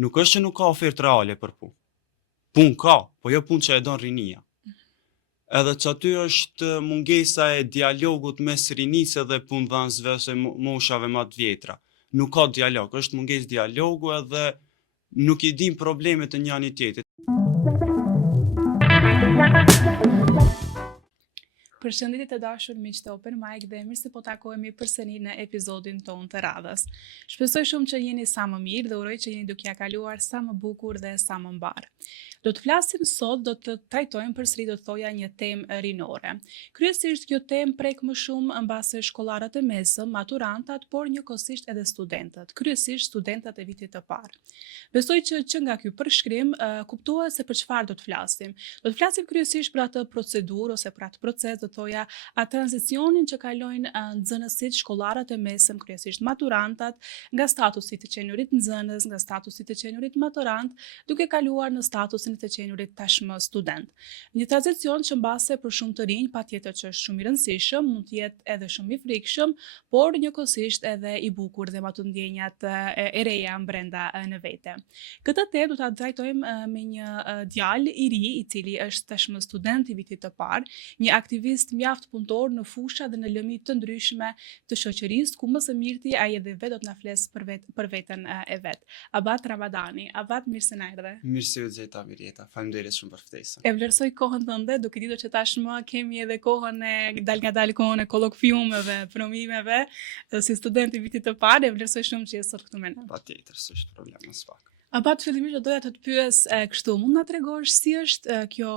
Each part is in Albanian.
nuk është që nuk ka ofertë reale për punë. Punë ka, po jo punë që e don rinia. Edhe që aty është mungesa e dialogut mes rinisë dhe punëdhënësve ose moshave më të vjetra. Nuk ka dialog, është mungesë dialogu edhe nuk i dim problemet të njëri tjetrit. Përshëndetje të dashur miq të Open Mic dhe mirë se po takohemi përsëri në episodin tonë të radhës. Shpresoj shumë që jeni sa më mirë dhe uroj që jeni duke ja kaluar sa më bukur dhe sa më mbar. Do të flasim sot, do të trajtojmë përsëri do të thoja një temë rinore. Kryesisht kjo temë prek më shumë mbase shkollarët e mesëm, maturantat, por njëkohësisht edhe studentët, kryesisht studentët e vitit të parë. Besoj që nga ky përshkrim kuptohet se për çfarë do të flasim. Do të flasim kryesisht për atë procedurë ose për atë proces, do të thoja atë tranzicionin që kalojnë nxënësit, shkollarët e mesëm, kryesisht maturantat, nga statusi të qenurit nxënës, nga statusi të qenurit maturant, duke kaluar në statusin të qenurit tashmë student. Një tranzicion që mbase për shumë të rinj patjetër që është shumë i rëndësishëm, mund të jetë edhe shumë i frikshëm, por njëkohësisht edhe i bukur dhe me ato ndjenjat e reja brenda në vete. Këtë temë do ta trajtojmë me një djalë i ri, i cili është tashmë student i vitit të parë, një aktivist mjaft punëtor në fusha dhe në lëmi të ndryshme të shoqërisë, ku më së miri ai edhe vetë do të na fles për veten e vet. Abat Ramadani, Abat, mirë se na erdhe. Mirë se u gjeta Mirjeta, faleminderit shumë për ftesën. E vlerësoj kohën tënde, duke ditur që tashmë kemi edhe kohën e dal kohën e kollokviumeve, pronimeve, si student i vitit të parë, e vlerësoj shumë që je sot këtu me ne. Patjetër, s'është problem as pak. Abat, fillimisht do doja të të pyes kështu, mund na tregosh si është kjo,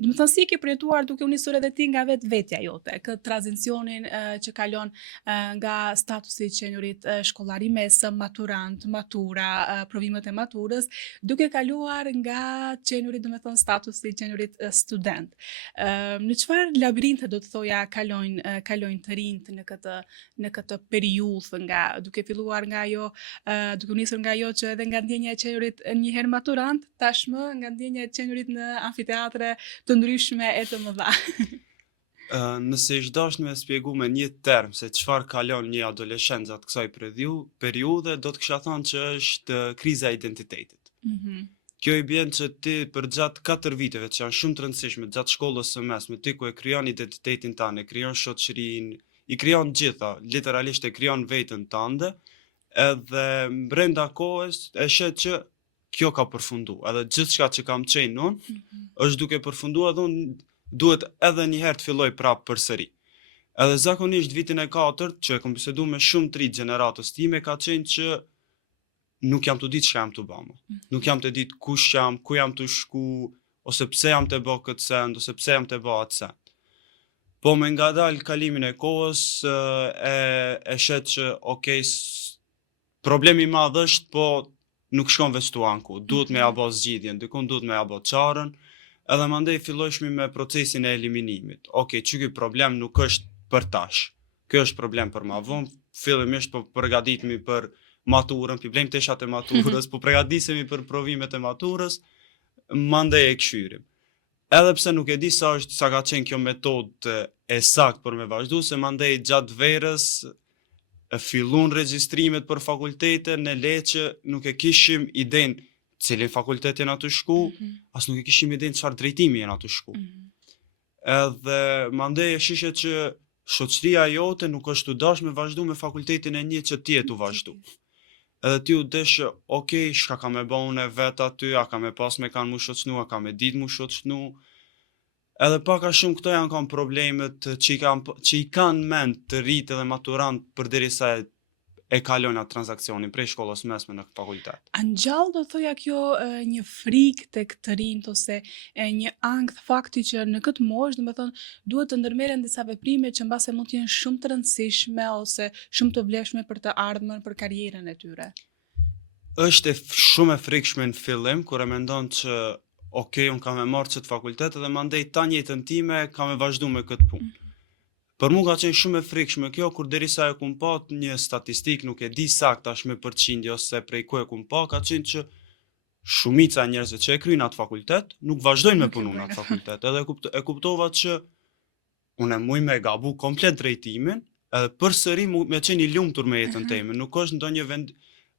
do të thënë si ke përjetuar duke u nisur edhe ti nga vetja jote, këtë tranzicionin që kalon nga statusi i qenurit shkollari mesëm, maturant, matura, provimet e maturës, duke kaluar nga qenurit, do të thënë statusi i qenurit student. Në çfarë labirinte do të thoja kalojnë të rinjt në këtë periudhë, nga duke filluar nga ajo, duke u nisur nga ajo që edhe nga ndjenja e qenurit një herë maturant, tashmë nga ndjenja e qenurit në amfiteatre të ndryshme e të mëdha. Nëse ish dashur me shpjegu me një term se çfarë kalon një adoleshent gjatë kësaj periudhe, do të kisha thënë që është kriza e identitetit. Kjo i bën që ti për gjatë 4 viteve që janë shumë të rëndësishme gjatë shkollës së mesme, ti ku e krijon identitetin tënd, e krijon shoqërinë, i krijon gjitha, literalisht e krijon veten tënde, edhe brenda kohës e shet që kjo ka përfundu, edhe gjithçka që kam qenë unë, është duke përfundu edhe unë duhet edhe një herë të filloj prapë përsëri. Edhe zakonisht vitin e 4, që e kam bisedu me shumë të ri gjeneratës time, ka qenë që nuk jam të ditë çka jam të bëmë. Nuk jam të ditë kush jam, ku jam të shku, ose pse jam të bë këtë send, ose pse jam të bë atë send. Po me ngadalë kalimin e kohës, e shet që okej, problemi i madh është, po nuk shkon veç tu anku, duhet me ja bë zgjidhjen, dikun duhet me ja bë çarën, edhe mandej fillojshmi me procesin e eliminimit. Okej, ky problem nuk është për tash. Kjo është problem për ma vonë, fillimisht po përgatitemi për maturën, problem të ishat e maturës, po përgatitemi për provimet e maturës, mandej e këshyrim. Edhe pse nuk e di sa ka qenë kjo metodë e saktë për me vazhdu, se mandej gjatë verës fillun regjistrimet për fakultete në Leqë, nuk e kishim idenë cilin fakultet jena të shku, as nuk e kishim idenë çfarë drejtimi jena të shku. Edhe mandej e shishe që shoqëria jote nuk është të dash me vazhdu me fakultetin e një që ti e të vazhdu. Edhe ti u deshë, okej, shka ka me ba unë e vet aty, a ka me pas me kanë mu shoqënu, a ka me dit mu shoqënu. Edhe paka shumë këto janë kanë problemet që i kanë mend të rritë dhe maturant përderisa e kalojnë atë transakcionin prej shkollës mesme në fakultet. A ngjall do thoja kjo një frikë tek të rinjt ose një ankth fakti që në këtë moshë, domethënë, duhet të ndërmerren disa veprime që mbase mund të jenë shumë të rëndësishme ose shumë të vlefshme për të ardhmen, për karrierën e tyre. Është shumë e frikshme në fillim kur e mendon që okej, unë kam e marrë qëtë fakultet edhe mandej ta njëjtën time kam e vazhdu me këtë punë. Për mu ka qenë shumë e frikshme kjo, kur derisa e kum pa një statistik, nuk e di sakt tash me përqindje ose prej ku e kum pa, ka qenë që shumica e njerëzve që e kryjnë atë fakultet, nuk vazhdojnë me punu në atë fakultet. Edhe e kuptova që unë muj me gabu komplet drejtimin, edhe përsëri me qenë i lumtur me jetën time, nuk është ndonjë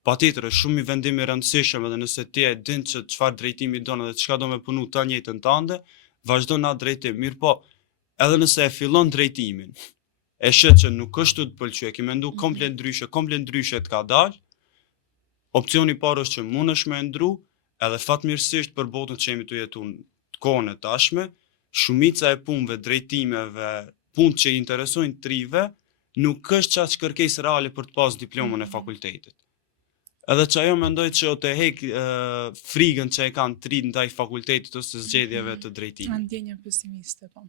patjetër është shumë i vendim i rëndësishëm edhe nëse ti e din që çfarë drejtimi don edhe çka do me punu të njëjtën tënde, vazhdo në atë drejtim. Mirë po, edhe nëse e fillon drejtimin, e shet që nuk është të pëlqye, ki mendu komplet ndryshe të ka dalë, opcioni parë është që mundesh me ndru, edhe fatmirësisht për botën që jemi të jetu në kohën e tashme, shumica e punëve, drejtimeve, punë që i interesojnë trive, nuk është çaq kërkesë reale për të pas diplomën e fakultetit. Edhe që ajo mendoj që o të hek frigën që e kanë tri ndaj fakultetit ose zgjedhjeve të drejtimit. Ndjenja pesimiste, po.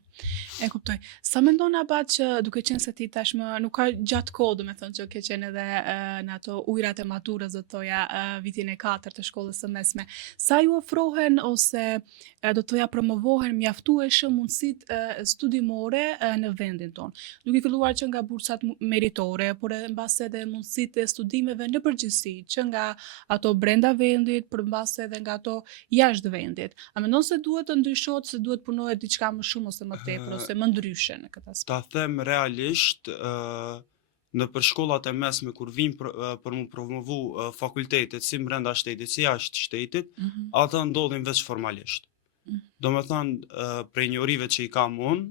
E kuptoj. Sa mendon Abat që duke qenë se ti tashmë nuk ka gjatë kohë, do me thënë që ke qenë edhe në ato ujrat e maturës, do thoja vitin e 4 të shkollës së mesme, sa ju ofrohen ose do thoja promovohen mjaftueshëm mundësitë studimore në vendin tonë, duke filluar që nga bursat meritore, por mbas edhe mundësitë e studimeve në përgjithësi, që nga ato brenda vendit, përmbas edhe nga ato jashtë vendit. A mendon se duhet të ndryshohet, se duhet punohet diçka më shumë ose më tepër ose më ndryshe në këtë aspekt? Ta them realisht, në për shkollat e mesme kur vijnë për mu promovu fakultetet si brenda shtetit, si jashtë shtetit, ata ndodhin veç formalisht. Do me thënë, prej njërive që i kam unë,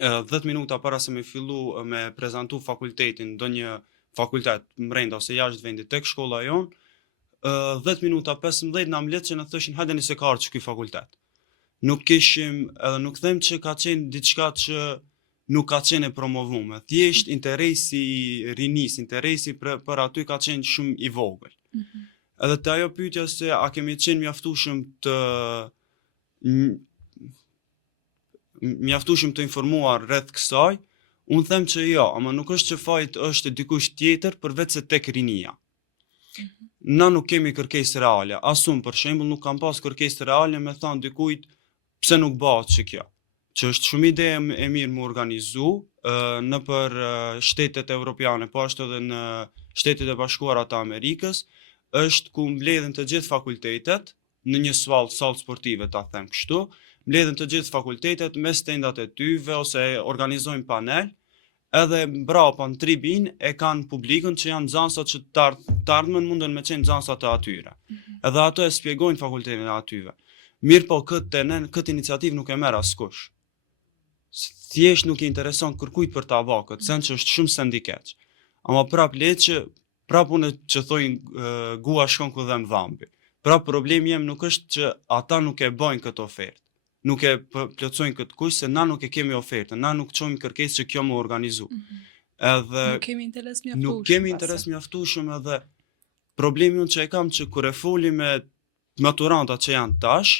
10 minuta para se me fillu me prezentu fakultetin, do një fakultet mrenda ose jashtë vendit tek shkolla jonë, 10 minuta 15 na mbledh që na thoshin hajde nëse ka ardhur ky fakultet. Nuk kishim, edhe nuk them që ka qenë diçka që nuk ka qenë e promovuar. Thjesht interesi i rinis, interesi për aty ka qenë shumë i vogël. Edhe te ajo pyetja se a kemi qenë mjaftueshëm të informuar rreth kësaj, unë them që jo, ama nuk është që fajt është dikush tjetër përveç se tek rinia. Na nuk kemi kërkesë reale, asun për shembull nuk kam pas kërkesë reale me thënë dikujt pse nuk bëhet që kjo. Që është shumë ide e mirë më organizu në për shtetet evropiane, po ashtu edhe në shtetet e bashkuara të Amerikës, është ku mbledhen të gjithë fakultetet në një sallë sportive, ta them kështu, mbledhen të gjithë fakultetet me stendat e tyve ose organizojnë panel, edhe mbrapa në tribin e kanë publikën që janë nxënësat që të ardhmen munden me qenë nxënësat të atyre. Edhe ato e spjegojnë fakultetin e atyve. Mirë po këtë iniciativë nuk e merr askush. Thjesht nuk i intereson kërkujt për ta bërë këtë, sen që është shumë sendikeq. Ama prap unë që thojnë gua shkon ku dhe më dhambi. Prap problemi jem nuk është që ata nuk e bëjnë këtë ofertë. Nuk e plotësojnë këtë kush se na nuk e kemi ofertën, na nuk çojmë kërkesë që kjo më organizu. Edhe nuk kemi interes mjaftueshëm. Nuk kemi interes mjaftueshëm edhe problemi unë që e kam që kur e foli me maturantat që janë tash,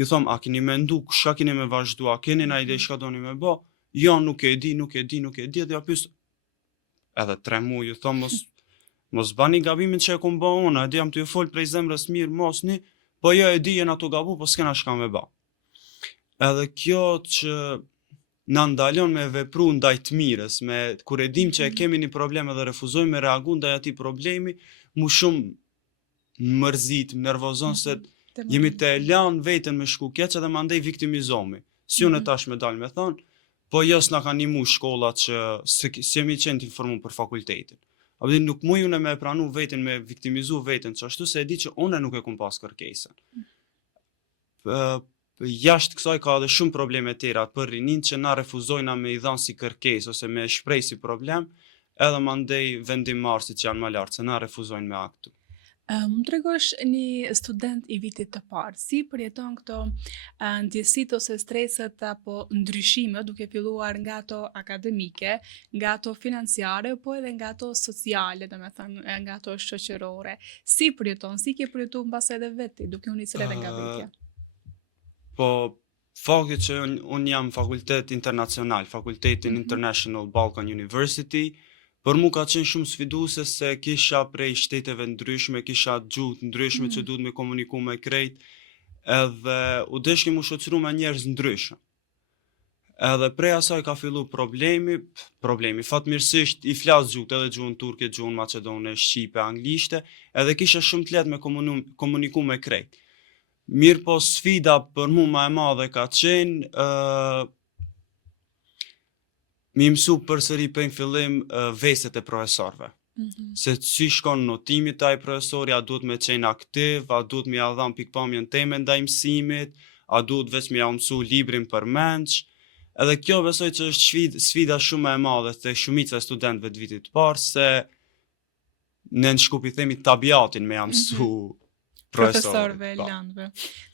i thom a keni mendu çka keni me vazhdu, a keni na ide çka doni me bë? Jo, nuk e di, dhe ja pyes edhe 3 muaj, ju thom mos bani gabimin që e kom bë unë, e jam të ju fol prej zemrës mirë, mosni, po jo e di jena të gabu, po s'kena çka me bë. Edhe kjo që na ndalon me vepru ndaj të mirës, kur e dim që e kemi një problem edhe refuzojmë me reagu ndaj atij problemi, mu shumë mërzit, më nervozon se jemi të lanë veten me shku keq edhe mandej viktimizomi. Si unë tash me dal me thonë, po jo s'na kanë nimu shkolla që s'jemi qenë të informu për fakultetin. Apo nuk muj unë me pranu veten, me viktimizu veten, që ashtu se e di që unë nuk e kum pas kërkesën. Jashtë kësaj ka edhe shumë probleme tjera për rinin që na refuzojna me i dhanë si kërkesë ose me shprej si problem, edhe mandej vendimmarrësit që janë më lartë, se na refuzojnë me aktu. Më tregosh një student i vitit të parë, si përjeton këto ndjesitë ose streset apo ndryshime duke filluar nga ato akademike, nga ato financiare, po edhe nga ato sociale, domethënë nga ato shoqërore. Si përjeton, si ke përjetuar mbas edhe veti duke u nisur edhe nga vritja? Po fakti që unë jam fakultet internacional, fakultetin International Balkan University, për mu ka qenë shumë sfiduese se kisha prej shteteve ndryshme, kisha gjuhë ndryshme që duhet me komuniku me krejt, edhe u deshkim u shoqëru me njerëz ndryshëm. Edhe prej asaj ka fillu problemi, fatmirësisht i flas gjuhët edhe gjuhën turke, gjuhën maqedone, shqipe, anglishte, edhe kisha shumë të lehtë me komuniku me krejt. Mirë po sfida për mu ma e madhe ka qenë mi mësu përsëri për në fillim veset e profesorëve. Se si shkon notimi taj profesori, a duhet me qenë aktiv, a duhet me ja dham pikpamjen teme ndaj mësimit, a duhet veç me ja mësu librin për menç. Edhe kjo besoj që është sfida shumë e madhe te shumica e studentëve të vitit të parë, se në Shkup i themi tabiatin me ja mësu profesorëve, landëve.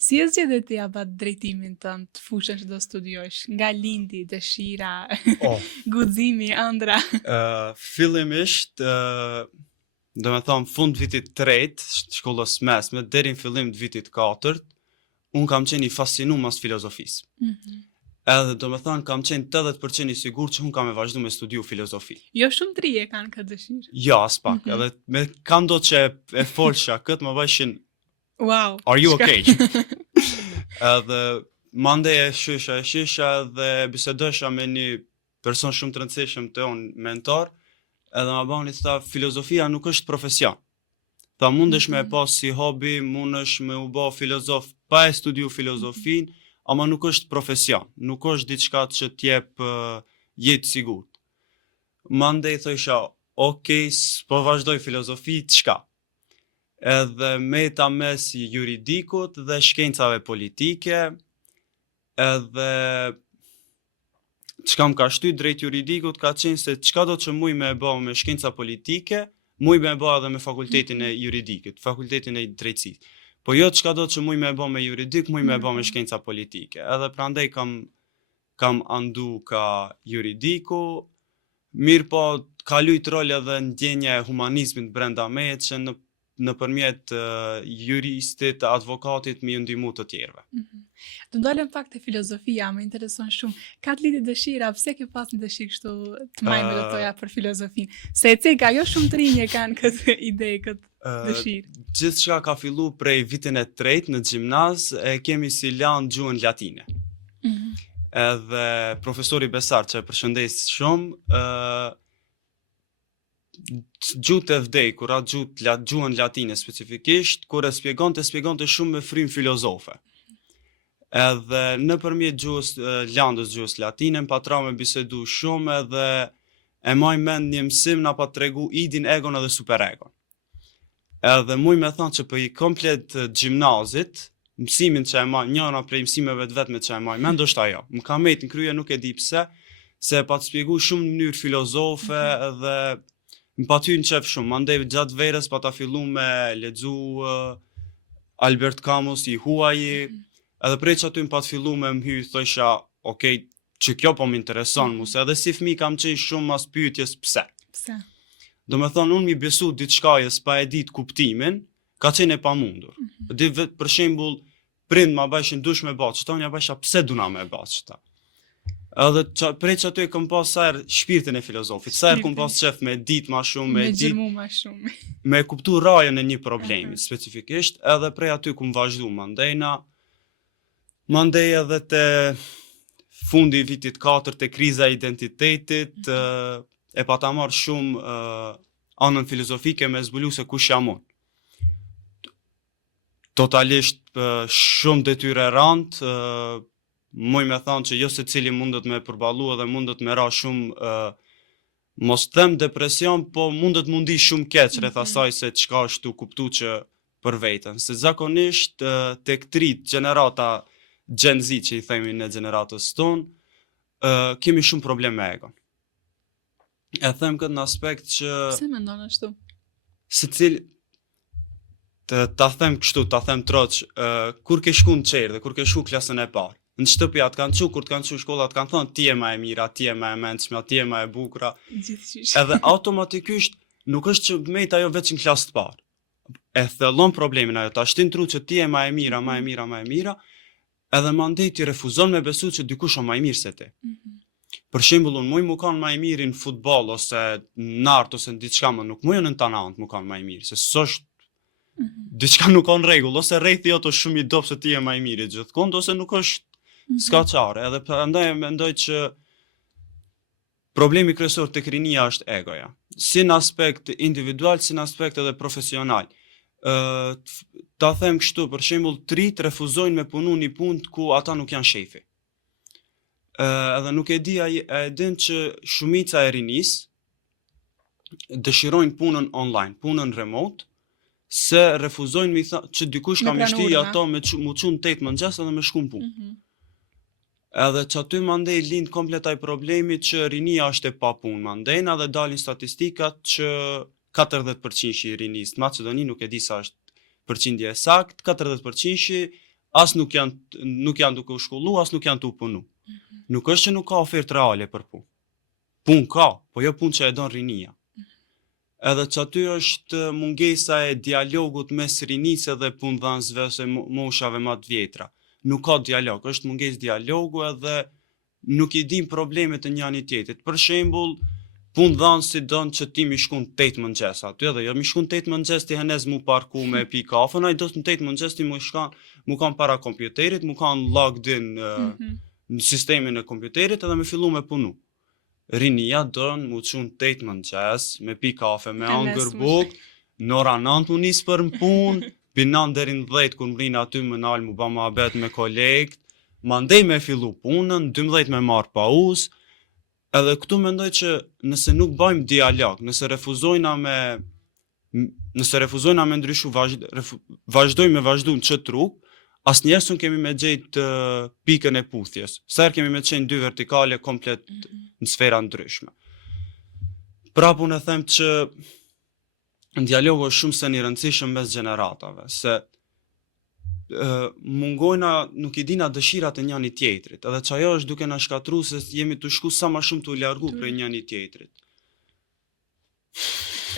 Si e zgjedhë ti abat drejtimin tënd të fushën që do studiosh? Nga lindi, dëshira, guximi, ëndra? Fillimisht, do me thonë fund vitit 3 shkollës mesme, deri në fillim të vitit 4, unë kam qenë i fascinuar mas filozofisë. Edhe do me thonë kam qenë 80% i sigur që unë kam e vazhdu me studiu filozofi. Jo shumë të rije kanë këtë dëshirë. Jo, as pak. Edhe me kam do që e folsha këtë, më bëshin, wow, are you okay? Edhe mande e shisha dhe bisedosha me një person shumë të rëndësishëm të unë mentor, edhe ma bani të tha, filozofia nuk është profesion. Tha, mundesh me pas si hobi, mundesh me u bo filozof pa e studiu filozofin, ama nuk është profesion, nuk është diçka që t'jep jetë sigurt. Mandej thosha, okej, po vazhdoj filozofi, çka? Edhe meta mes juridikut dhe shkencave politike, edhe çka më ka shtyt drejt juridikut ka qenë se çka do që muj me e bë me shkenca politike, muj me e bë edhe me fakultetin e juridikut, fakultetin e drejtësisë. Po jo çka do që muj me e bë me juridik, muj me e bë me shkenca politike. Edhe prandaj kam andu ka juridiku, mirë po ka lujt rol edhe ndjenja e humanizmit brenda me, që nëpërmjet juristit, advokatit mi ndihmu të tjerëve. Do ndalem pak te filozofia, më intereson shumë. Ka të lidhje dëshira, pse ke pas një dëshirë kështu të majmë dhe toja për filozofinë? Se e ceka, jo shumë të rinje kanë këtë ide, këtë dëshirë. Gjithçka ka fillu prej vitin e 3 në gjimnaz, e kemi si lanë gjuhën latine. Edhe profesori Besar, që e përshëndes shumë, gjuhët e vdej, kur atë gjuhën latine specifikisht, kur e spjegonte shumë me frym filozofe. Edhe nëpërmjet gjuhës landës gjuhës latine, patra me bisedu shumë edhe e maj mend një mësim na pa tregu idin, egon edhe superegon. Edhe muj me thonë që për i komplet gjimnazit, mësimin që e maj, njëra prej mësimeve të vetme që e maj, mend është ajo. Më ka mejt në kryje nuk e di pse, se pa të spjegu shumë në mënyrë filozofe edhe më pa ty në qef shumë. Mandej gjatë verës pa ta fillu me lexu Albert Camus i Huaji, edhe prej që aty më pa të fillu me më hyj, thosha, okej, që kjo po më intereson mu, se edhe si fmi kam qenë shumë mas pyetjes pse. Pse? Do me thonë, unë mi besu diçkajes pa e dit kuptimin, ka qenë e pamundur. Për shembull, prind ma bëshin dush me ba qëta, unë ja bësha pse duna me ba qëta. Edhe prej që aty e këm pas sajrë shpirtin e filozofit, sajrë këm pas qef me dit ma shumë, me gjërmu ma shumë. Me kuptu rajën e një problemi specifikisht, edhe prej aty këm vazhdu mandej edhe te fundi i vitit 4 te kriza e identitetit, e pa ta marrë shumë anën filozofike me zbulu se kush jam unë. Totalisht shumë detyre rand, muj me thonë që jo se cili mundet me përbalu edhe mundet me ra shumë, mos them depresion, po mundet mundi shumë keq rreth asaj se çka është tu kuptu që për veten. Se zakonisht tek trit gjenerata Gen Z që i themi në gjeneratës tonë, kemi shumë problem me egon. E them këtë në aspekt që... Pse mendon ashtu? Se cili... Ta them kështu, ta them troq, kur ke shku në qerë dhe kur ke shku klasën e parë, në shtëpia të kanë qu, kur të kanë qu shkollat kanë thonë, ti e ma e mira, ti e ma e mençme, ti e ma e bukra. Gjithçysh. Edhe automatikisht nuk është që mejt ajo veç në klasë të parë. E thellon problemin ajo, ta shtin tru që ti e ma e mira, ma e mira, edhe mandej ti refuzon me besu që dikush o ma e mirë se ti. Për shembull, unë muj mu kanë ma e mirë në futbol, ose në art, ose në diçka, më nuk mujën në tanant mu kanë ma e mirë, se s'është diçka nuk kanë rregull, ose rrejthi joto shumë i dopë se ti e ma e mirë gjithkund, ose nuk është s'ka qare, edhe prandaj mendoj që problemi kryesor tek rinia është egoja, si në aspekt individual, si në aspekt edhe profesional. Ta them kështu, për shembull, trit refuzojnë me punu një punë ku ata nuk janë shefi. Edhe nuk e di, e din që shumica e rinis, dëshirojnë punën online, punën remote, se refuzojnë që dikush ka mishti ato me mu qunë 8 mëngjes edhe me shkum punë. Edhe që aty mandej lind komplet ai problemi që rinia është e pa punë mandej, edhe dalin statistikat që 40% i rinisë të Maqedoni, nuk e di sa është përqindje e sakt, 40% as nuk janë duke u shkollu, as nuk janë të u punu. Nuk është që nuk ka ofertë reale për punë. Punë ka, po jo punë që e don rinia. Edhe që aty është mungesa e dialogut mes rinisë dhe punëdhënësve ose moshave më të vjetra. Nuk ka dialog, është mungesë dialogu edhe nuk i dim problemet e njëri tjetrit. Për shembull, punëdhënësi don që ti mi shkon 8 mëngjes aty, edhe jo mi shkon 8 mëngjes ti henez mu parku me pi kafën, ai do të 8 mëngjes ti mu kanë para kompjuterit, mu kanë logged in në sistemin e kompjuterit edhe me fillu me punu. Rinia don mu çun 8 mëngjes, me pi kafe, me hangër buk, në ora 9 mu nis për punë, pi 9 deri në 10 kur mrin aty më nal mu ba muhabet me kolegët, mandej me fillu punën, 12 me marr pauzë. Edhe këtu mendoj që nëse nuk bëjmë dialog, nëse refuzojna me ndryshu, vazhdojmë me vazhdu në qëtë rrugë, asnjëherë s'u kemi me gjejt pikën e puthjes. Sa herë kemi me qenë dy vertikale komplet në sfera ndryshme. Prapë unë e them që dialogu është shumë se një rëndësishëm mes gjeneratave, se mungojna nuk i dina dëshirat e njëri tjetrit, edhe që ajo është duke na shkatru se jemi të shku sa ma shumë të u largu prej njëri tjetrit.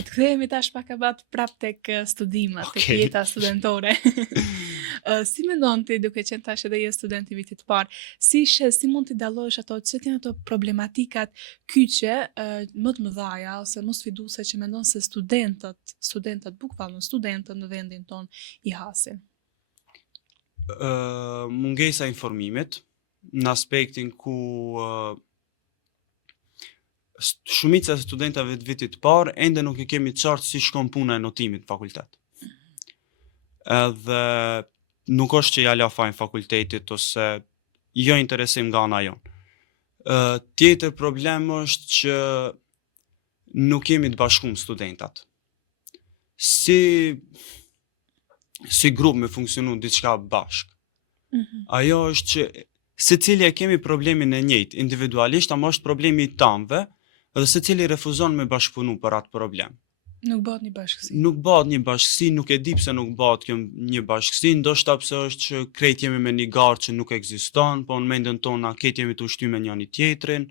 Të kthehemi tash pak prap tek studimet, tek jeta studentore. Si mendon ti, duke qenë tash edhe je student i vitit të parë, si mund t'i dallosh ato, që janë ato problematikat kyçe më të mëdha ose më sfiduese që mendon se studentët bukvallë studentët në vendin ton i hasin? Mungesa informimit, në aspektin ku shumica e studentave të vitit të parë ende nuk e kemi qartë si shkon puna e notimit në fakultet. Edhe nuk është që ja la fajin fakultetit ose jo interesim nga ana jonë. Tjetër problem është që nuk jemi të bashkuar studentat. Si grup me funksionu diçka bashk. Ajo është që secili e kemi problemin e njëjtë individualisht, ama është problemi i tanëve, edhe secili refuzon me bashkëpunu për atë problem. Nuk bëhet një bashkësi. Nuk bëhet një bashkësi, nuk e di pse nuk bëhet një bashkësi, ndoshta pse është që krejt jemi me një garë që nuk ekziston, po në mendjen tona krejt jemi të ushtyme me njëri tjetrin.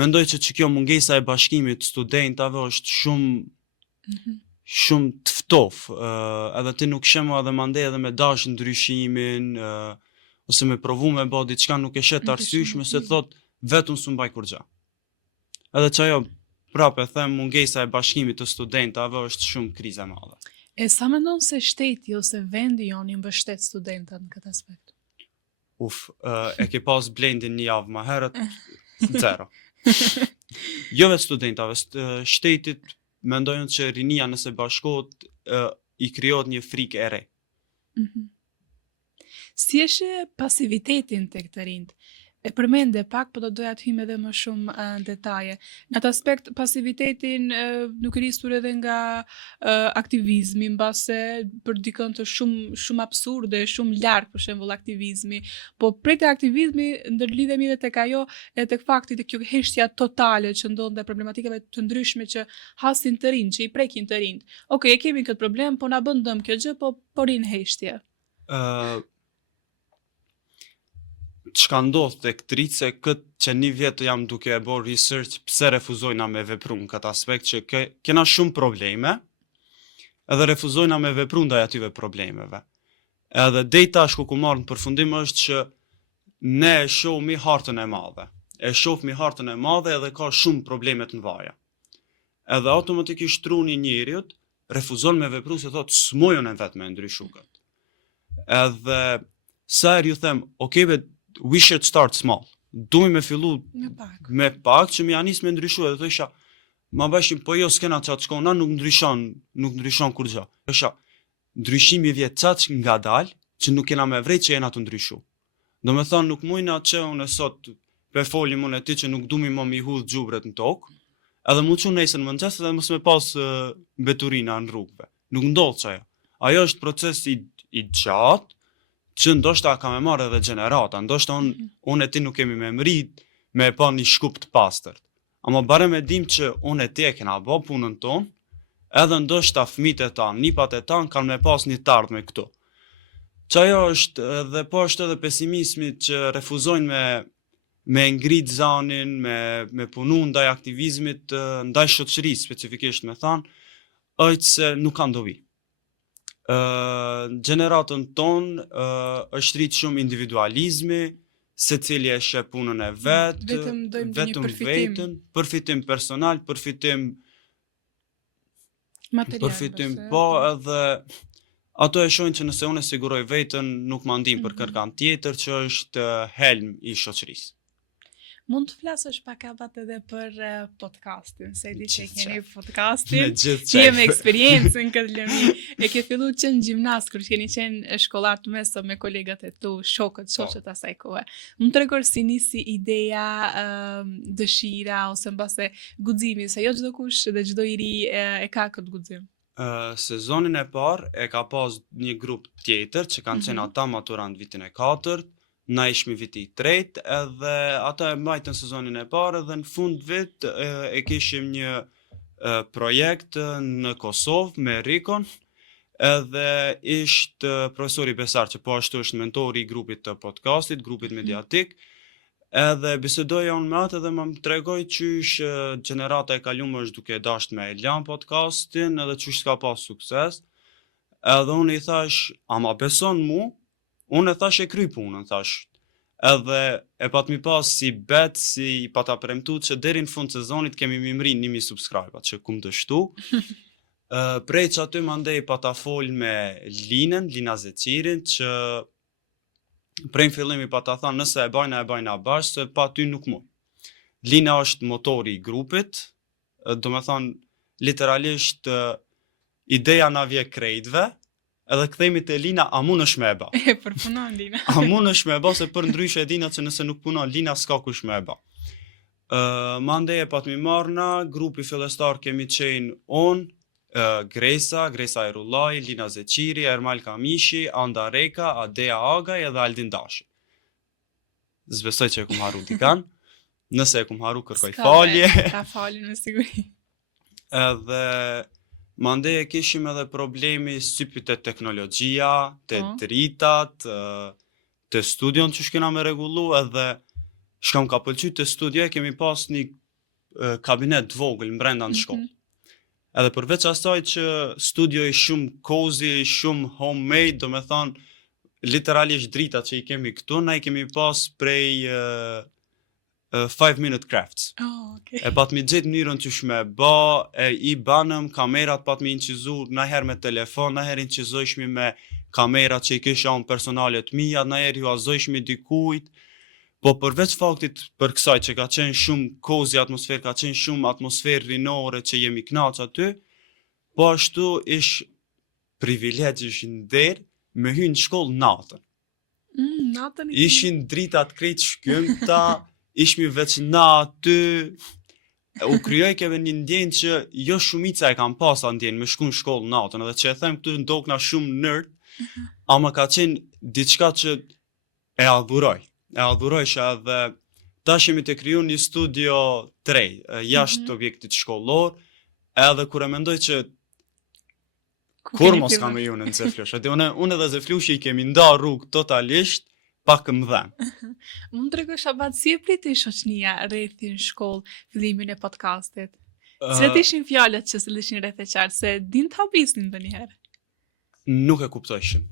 Mendoj që kjo mungesa e bashkimit studentave është shumë të ftoftë, edhe ti nuk shemo edhe mandej edhe me dash ndryshimin, ose me provu me bë diçka nuk e shet arsyeshme se thot vetëm s'u mbaj kur gjë. Edhe që ajo prapë them mungesa e bashkimit të studentave është shumë krize e madhe. E sa mendon se shteti ose vendi jon i mbështet studentët në këtë aspekt? E ke pas Blendin një javë më herët, zero. Jo vetë studentave, shtetit mendojnë që rinia nëse bashkohet i krijohet një frikë e re. Si është pasivitetin tek të rinjt? E përmende pak, po do doja të hym edhe më shumë në detaje. Në atë aspekt, pasivitetin nuk e risur edhe nga aktivizmi, mbase për dikën të shumë absurde, shumë larg për shembull aktivizmi, po prej të aktivizmi ndërlidhemi edhe tek ajo e tek fakti të kjo heshtja totale që ndodh ndaj problematikave të ndryshme që hasin të rinj, që i prekin të rinj. Okej, e kemi këtë problem, po na bën dëm kjo gjë, po rin heshtje. Çka ndodh tek trit se këtë që një vjet jam duke e bërë research pse refuzojna me vepru në këtë aspekt që kena shumë probleme edhe refuzojna me vepru ndaj atyve problemeve. Edhe dej tash ku marr në përfundim është që ne e shohmi hartën e madhe. E shohmi hartën e madhe edhe ka shumë probleme të mëdha. Edhe automatikisht truni njeriut refuzon me vepru se thot s'mojon e vetë me ndryshu këtë. Edhe sa herë ju them, okay, we should start small. Duhet me fillu me pak që më janis me ndryshu edhe thosha, ma bashim, po jo s'kena qatë shkona, nuk ndryshon kur gjë. Thosha, ndryshimi vjet qatë nga dal, që nuk kena me vrejt që jena të ndryshu. Do me thonë, nuk mujna që unë sot pe folim unë e ti që nuk du mi më mi hudh gjubret në tokë, edhe mu që nesër në mëngjes edhe mos me pas mbeturina në rrugëve. Nuk ndodh që ajo. Ajo është proces i gjatë, që ndoshta ka me marrë edhe gjenerata, ndoshta unë e ti nuk kemi me mrit me e pa një shkup të pastërt. Ama bare me dim që unë e ti e kena bo punën tonë, edhe ndoshta fëmijët e tanë, nipat e tanë kanë me pas një tardhë me këto. Që ajo është dhe po është edhe pesimismi që refuzojnë me ngrit zanin, me punu ndaj aktivizmit, ndaj shoqërisë specifikisht me thanë, është se nuk kanë dobi. Gjeneratën tonë është rritë shumë individualizmi, se cili e shë punën e vetë, vetëm vetën, përfitim personal, përfitim po edhe ato e shojnë që nëse unë e siguroj vetën, nuk ma ndim për kërkan tjetër që është helm i shoqërisë. Mund të flasësh pak edhe për podcastin, se di që keni podcastin, që jem eksperiencën këtë lëmi, e ke fillu qenë gjimnast, kërë keni qenë shkollar të mesëm me kolegat e tu, shoqët asaj kohë. Më të regor si nisi ideja, dëshira, ose mbase guximi, se jo çdo kush dhe çdo i ri e ka këtë guxim. Sezonin e parë e ka pas një grup tjetër që kanë qenë ata maturant vitin e 4, na ishmi viti i 3 edhe ata e mbajtën sezonin e parë dhe në fund vit e kishim një projekt në Kosovë me Rikon edhe ishte profesori Besar që po ashtu është mentori i grupit të podcastit, grupit mediatik edhe bisedoja unë me atë edhe më tregoj qysh gjenerata e kalume është duke dasht me lan podcastin edhe qysh s'ka pas sukses edhe unë i thash ama beson mu. Unë e thash e kry punën, thash. Edhe e pat mi pas si bet, si pata premtu që deri në fund sezonit kemi mimri 1000 subscribe-at që kum të shtu. Prej që aty mandej pata fol me Lina Zecirin, që prej në fillimi pata thanë nëse e bajna bashkë, se pa ty nuk mu. Lina është motori i grupit, do me thanë literalisht ideja na vje krejtve, edhe këthejmi të Lina, a mun është me e ba. E përpunon Lina. A mun është me e ba, se për ndryshe e dina që nëse nuk punon, Lina s'ka kush me e ba. Mandej e pat mi marna, grupi fillestar kemi qenë on, Gresa e Rullaj, Lina Zeqiri, Ermal Kamishi, Anda Reka, Adea Agaj edhe Aldin Dashi. Zbesoj që e kum haru dikan, nëse e kum haru kërkoj falje. Ka falje në siguri. Edhe mandej e kishim edhe problemi sypit të teknologjia, të dritat, të studion që shkena me regullu edhe shkam ka pëlqy të studio e kemi pas një kabinet vogël brenda në shkollë. Edhe përveç asaj që studio i shumë cozy, shumë homemade, do me thonë literalisht dritat që i kemi këtu, na i kemi pas prej 5-minute crafts. Okay. E pat mi gjithë mënyrën që shme ba, i banëm, kamerat pat mi inqizu, naher me telefon, naher inqizojshmi me kamerat që i kisha unë personalet mija, naher ju azojshmi dikujt, po përveç faktit për kësaj që ka qenë shumë cozy atmosferë, ka qenë shumë atmosferë rinore që jemi knaq aty, po ashtu ish privilegj, ish nder me hynë shkollë natën. Natën ishin dritat krejt shkymta, ishmi veç na aty, u kryoj keve një ndjenjë që jo shumica e kam pasa ndjenjë me shku në shkollë natën, edhe që e them këtu ndokna shumë nerd, ama ka qenë diçka që e adhurojsha edhe tash jemi të kriju një studio 3, jashtë objektit shkollor, edhe kur e mendoj që kur mos kam e ju në Zeflush, unë edhe Zeflushi i kemi nda rrugë totalisht, pak më dhenë. Mund të regosh abat si e priti shoqënia rrethin shkollë fillimin e podcastit? Cilat ishin fjalët që se lishin rreth e qartë, se din të habisnin dhe njëherë? Nuk e kuptojshin.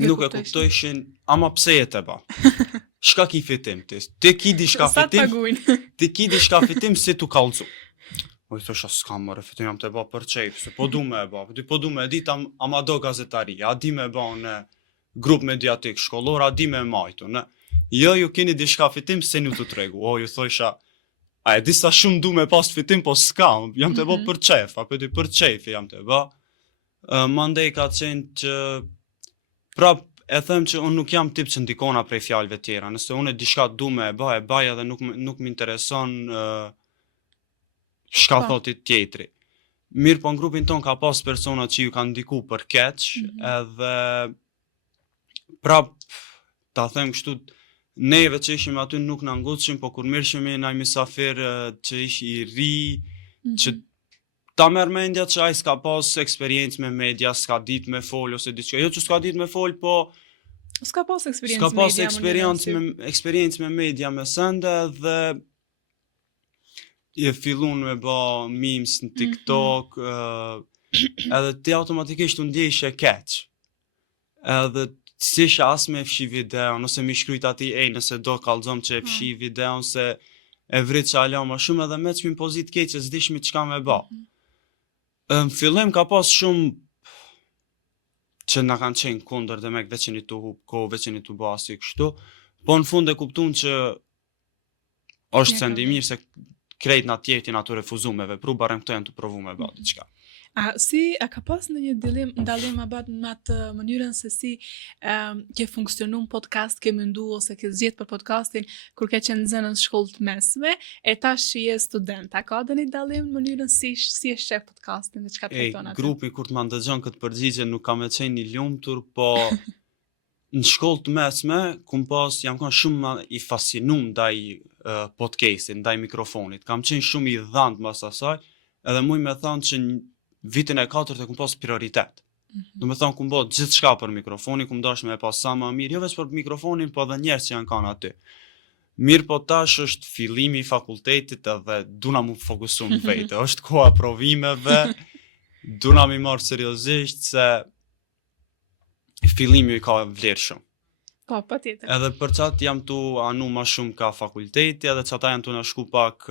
Nuk e kuptojshin, ama pse jetë e ba? Shka ki fitim ti? Ti ki di shka fitim si tu kalcu. O i thosha s'kam mërë, fitim jam të ba për qejf, se po du me e ba, po du me edit ama do gazetari, a di me ba në grup mediatik shkollor, a di me majtu, ne? Jo, ju keni di shka fitim, se një të tregu, o ju thosha, a e disa shumë du me pas fitim, po s'kam, jam të ba për qejf, apo di për qejf jam të ba. Mandej ka qenë që, prap, e them që unë nuk jam tip që ndikona prej fjalëve tjera, nëse unë e di shka du me e baj edhe nuk më intereson shka Po. thot i tjetri. Mirë, po në grupin ton ka pas persona që ju kanë ndiku për keq, edhe prap, ta them kështu, neve që ishim aty nuk na ngutshim, po kur mirëshim na mysafir që ish i ri, që ta merr mendja që ai s'ka pas eksperiencë me media, s'ka dit me fol ose diçka. Jo që s'ka dit me fol, po S'ka pas eksperiencë s'ka pas media, eksperiencë me media me sende dhe je fillun me ba memes në TikTok, edhe ti automatikisht u ndjesh e keq. Edhe si isha as me fshi videon, ose mi shkrujt ati, nëse do kallzom që e fshi videon, se e vrit që ala ma shumë, edhe me që mi pozit keq që s'dish mi qka me ba. Në fillim ka pas shumë që na kanë qenë kundër dhe mek veçeni të hup ko, veçeni të ba si kështu, po në fund e kuptun që është sendi mirë se krejt në tjetin ato refuzu me vepru, barem këto janë të provu me ba diqka. A ka pas në një ndalim abat në atë mënyrën se si ke funksionu në podcast, ke mendu ose ke zgjedh për podcastin kur ke qenë zënë në shkollë të mesme, e tash që je student. A ka dhe një ndalim në mënyrën si e shef podcastin dhe çka trajton atë? Grupi kur të më ndëgjon këtë përgjigje nuk ka me qenë një lumtur, po në shkollë të mesme, jam kanë shumë i fascinum ndaj podcastin, ndaj mikrofonit. Kam qenë shumë i dhënë mbas asaj, edhe muj me thonë që vitin e 4 e kum pas prioritet. Do me thonë kum bo gjithë shka për mikrofoni, kum dash me pas sa ma mirë, jo veç për mikrofonin, po dhe njerës që janë kanë aty. Mirë po tash është fillimi i fakultetit edhe duna mu fokusu në vete, është koha provimeve, duna mi marë seriozisht se fillimi i ka vlerë shumë. Po, pa tjetër. Edhe për qatë jam tu anu ma shumë ka fakulteti, edhe qata jam tu në shku pak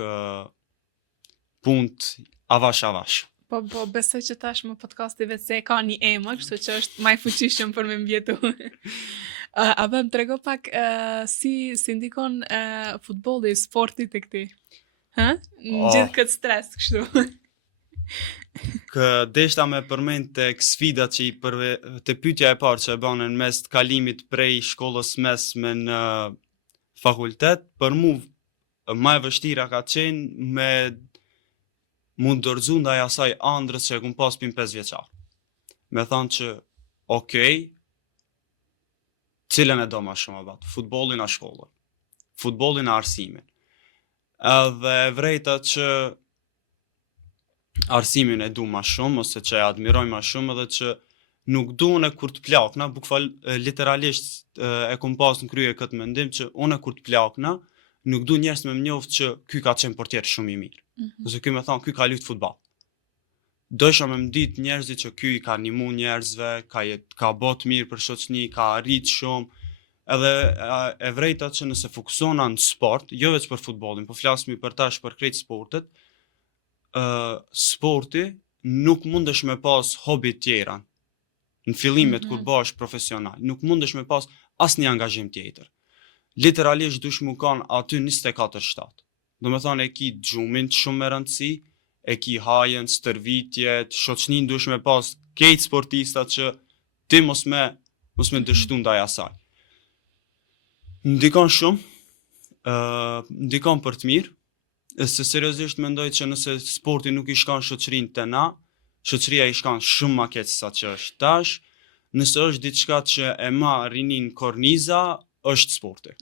punt avash. Po besoj që tash më podcasti vetë se ka një emër, kështu që është më i fuqishëm për me mbjetu. A më trego pak si ndikon futbolli, sporti te këti? Në gjithë këtë stres kështu. Deshta me përmend tek sfida që te pyetja e parë që e banë në mes të kalimit prej shkollës mesme në fakultet, për mu më e vështira ka qenë me mund dërzu ndaj asaj andrës që e kum pas pin 5 vjeçar. Me thanë që, okej, cilën e do ma shumë abat? Futbolin a shkollën, futbolin a arsimin. Edhe e vrejta që arsimin e du ma shumë, ose që e admiroj ma shumë, edhe që nuk du në kur të plakna, literalisht e kum pas në krye këtë mendim që unë kur të plakna, nuk du njerës me mnjoft që ky ka qenë portier shumë i mirë. Nëse ky me thonë, ky ka luajt futbol. Dësha me mdit njerëzit që ky i ka nimu njerëzve, ka bot mirë për shoqni, ka arrit shumë, edhe e vrejta që nëse fokusona në sport, jo veç për futbolin, po flasmi për tash për krejt sportet, sporti nuk mundesh me pas hobi tjera, në fillimet kur bash profesional, nuk mundesh me pas as një angazhim tjetër. Literalisht dush mu kanë aty 24/7. Do me thonë e ki gjumin shumë me rëndësi, e ki hajen, stërvitjet, shoqnin dush me pas kejt sportista që ti mos me dështu ndaj asaj. Ndikon shumë, ndikon për të mirë, se seriozisht mendoj që nëse sporti nuk i shkan shoqërin të na, shoqëria i shkan shumë ma keq sa që është tash, nëse është diçka që e ma rinin korniza, është sporti.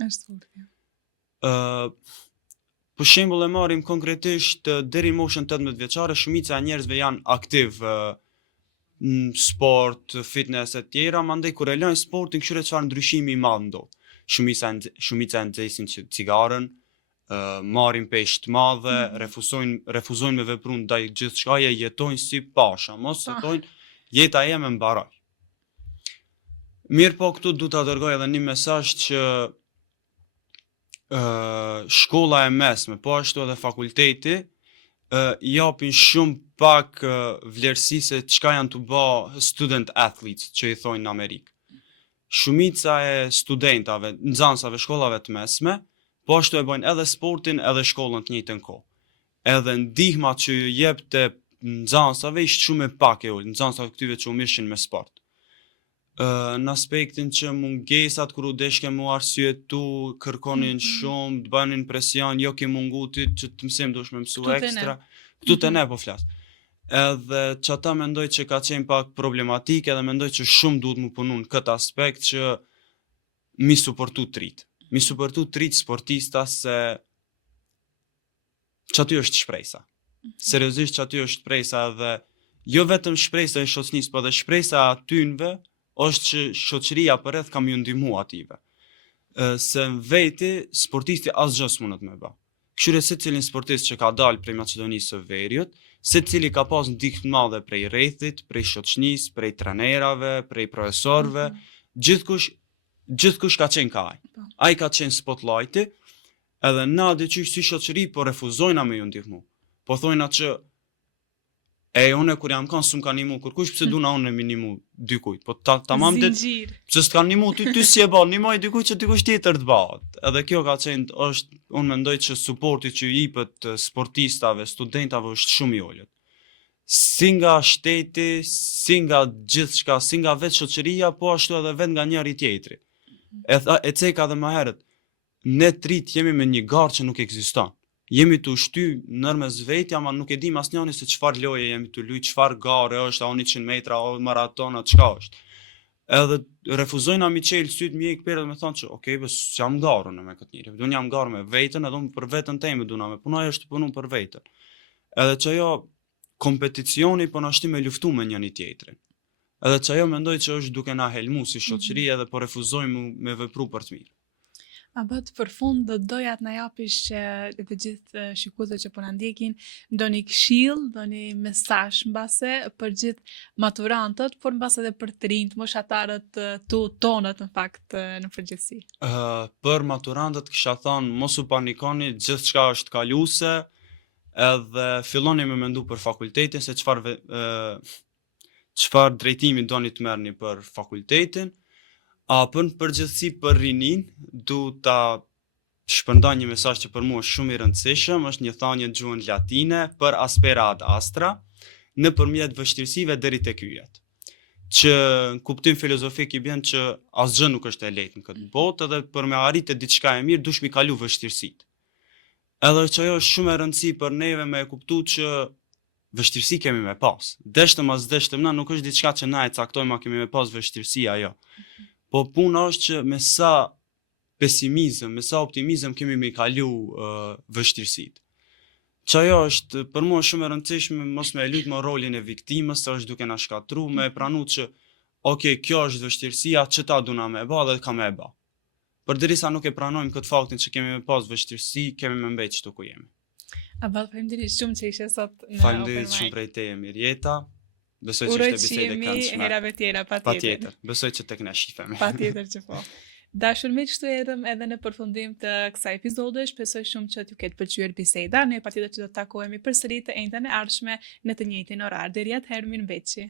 Për shembull e marrim konkretisht deri në moshën 18 vjeçare, shumica e njerëzve janë aktiv në sport, fitness e tjera, mandej kur e lajnë sportin, këshire çfarë ndryshimi i madh ndodh. Shumica e nxesin cigaren, marrin peshë të madhe, refuzojnë me vepru ndaj gjithçkaje, jetojnë si pasha, mos jetojnë jeta jeme mbaroj. Mirë po këtu du ta dërgoj edhe një mesazh që shkolla e mesme, po ashtu edhe fakulteti, japin shumë pak vlerësi se çka janë të bë student athletes, që i thojnë në Amerikë. Shumica e studentave, nxënësave shkollave të mesme, po ashtu e bojnë edhe sportin edhe shkollën të njëjtën kohë. Edhe ndihma që ju jep te nxënësave ishte shumë e pak e ulë, nxënësave këtyve që u mirëshin me sport. Në aspektin që mungesat kur u deshke mu arsyetu, kërkonin shumë, të banin presion, jo ke mungu ty që të mësim dush me mësu ekstra. Këtu te ne po flas. Edhe që ata mendoj që ka qenë pak problematike edhe mendoj që shumë duhet mu punu në këtë aspekt që mi suportu trit. Mi suportu trit sportista se që aty është shprejsa. Seriozisht që aty është shprejsa edhe jo vetëm shprejsa e shoqënisë, po dhe shprejsa atynve është që shoqëria përreth kam ju ndihmu ative. Se në veti sportisti asgjë s'munët me ba. Këshire se cilin sportist që ka dalë prej Maqedonisë së Veriut, se cili ka pas ndikë të madhe prej rrethit, prej shoqënisë, prej trenerave, prej profesorëve, gjithkush ka qenë ka aj. Aj ka qenë spotlighti, edhe na dhe që si shoqëri po refuzojna me ju ndihmu. Po thojna që une kur jam kanë s'm ka nimu kërkush, pse duna unë me nimu dykujt. Po tamam det, pse s'ka nimu ty si e ba, nimoj dykujt që dikush tjetër të bat. Edhe kjo ka qenë, është, unë mendoj që suporti që i jepet sportistave, studentave është shumë i ulët. Si nga shteti, si nga gjithçka, si nga vetë shoqëria, po ashtu edhe vetë nga njëri tjetri. E ceka dhe më herët, ne trit jemi me një garë që nuk ekziston. Jemi të ushty nërmes vetja, ma nuk e dim asnjani se çfarë loje jemi të luj, çfarë gare është, a 100 metra, a maratona, çka është. Edhe refuzojna mi qelë sytë mi e këpere dhe me thonë që okej, bës jam garë në me këtë njëri, unë jam garë me vetën edhe unë për vetën teme duna me punoj është të punu për vetën. Edhe që ajo kompeticioni po na shti me luftu me njëni tjetrin. Edhe që ajo mendoj që është duke na helmu si shoqëri edhe po refuzojmë me vepru për të mirë. Abet për fund doja të na japish që të gjithë shikuesët që po na ndjekin ndonjë këshill, ndonjë mesazh mbase për gjithë maturantët, por mbase edhe për të rinjt, moshatarët tonët në fakt në përgjithësi. Për maturantët kisha thënë mos u panikoni, gjithçka është kaluese, edhe filloni me mendu për fakultetin se çfarë drejtimi doni të merrni për fakultetin. A për në përgjithësi për rinin, du ta shpërndaj një mesazh që për mua është shumë i rëndësishëm, është një thanje në gjuhën latine për aspera ad astra, në përmjet vështirësive deri tek yjet. Që në kuptim filozofik i bjen që asgjë nuk është e lehtë në këtë botë, edhe për me arritë diçka e mirë dush mi kalu vështirësitë. Edhe që ajo është shumë e rëndësi për neve me e kuptu që vështirësi kemi me pas. Deshtëm as deshtëm na nuk është diçka që na e caktojmë a kemi me pas vështirësi ajo. Po puna është që me sa pesimizëm, me sa optimizëm kemi me kalu vështirësitë. Që ajo është për mua shumë e rëndësishme mos me lut me rolin e viktimës, se është duke na shkatru, me e pranu që okej, kjo është vështirësia, që ta duna me ba dhe ka me ba. Përderisa nuk e pranojmë këtë faktin që kemi me pas vështirësi, kemi me mbet çtu ku jemi. Abel, faleminderit shumë që ishe sot në Open Mic. Faleminderit shumë prej teje Mirjeta. Besoj që ishte bisede këndshme. Herave tjera, patjetër. Besoj që tek ne shifemi. Patjetër që po. Dashur miq, kështu erdhëm edhe në përfundim të kësaj epizode. Shpresoj shumë që t'ju ketë pëlqyer biseda. Ne patjetër që do të takohemi përsëri të njëjtën e ardhshme në të njëjtin orar. Deri atëherë, mirëmbëjtje.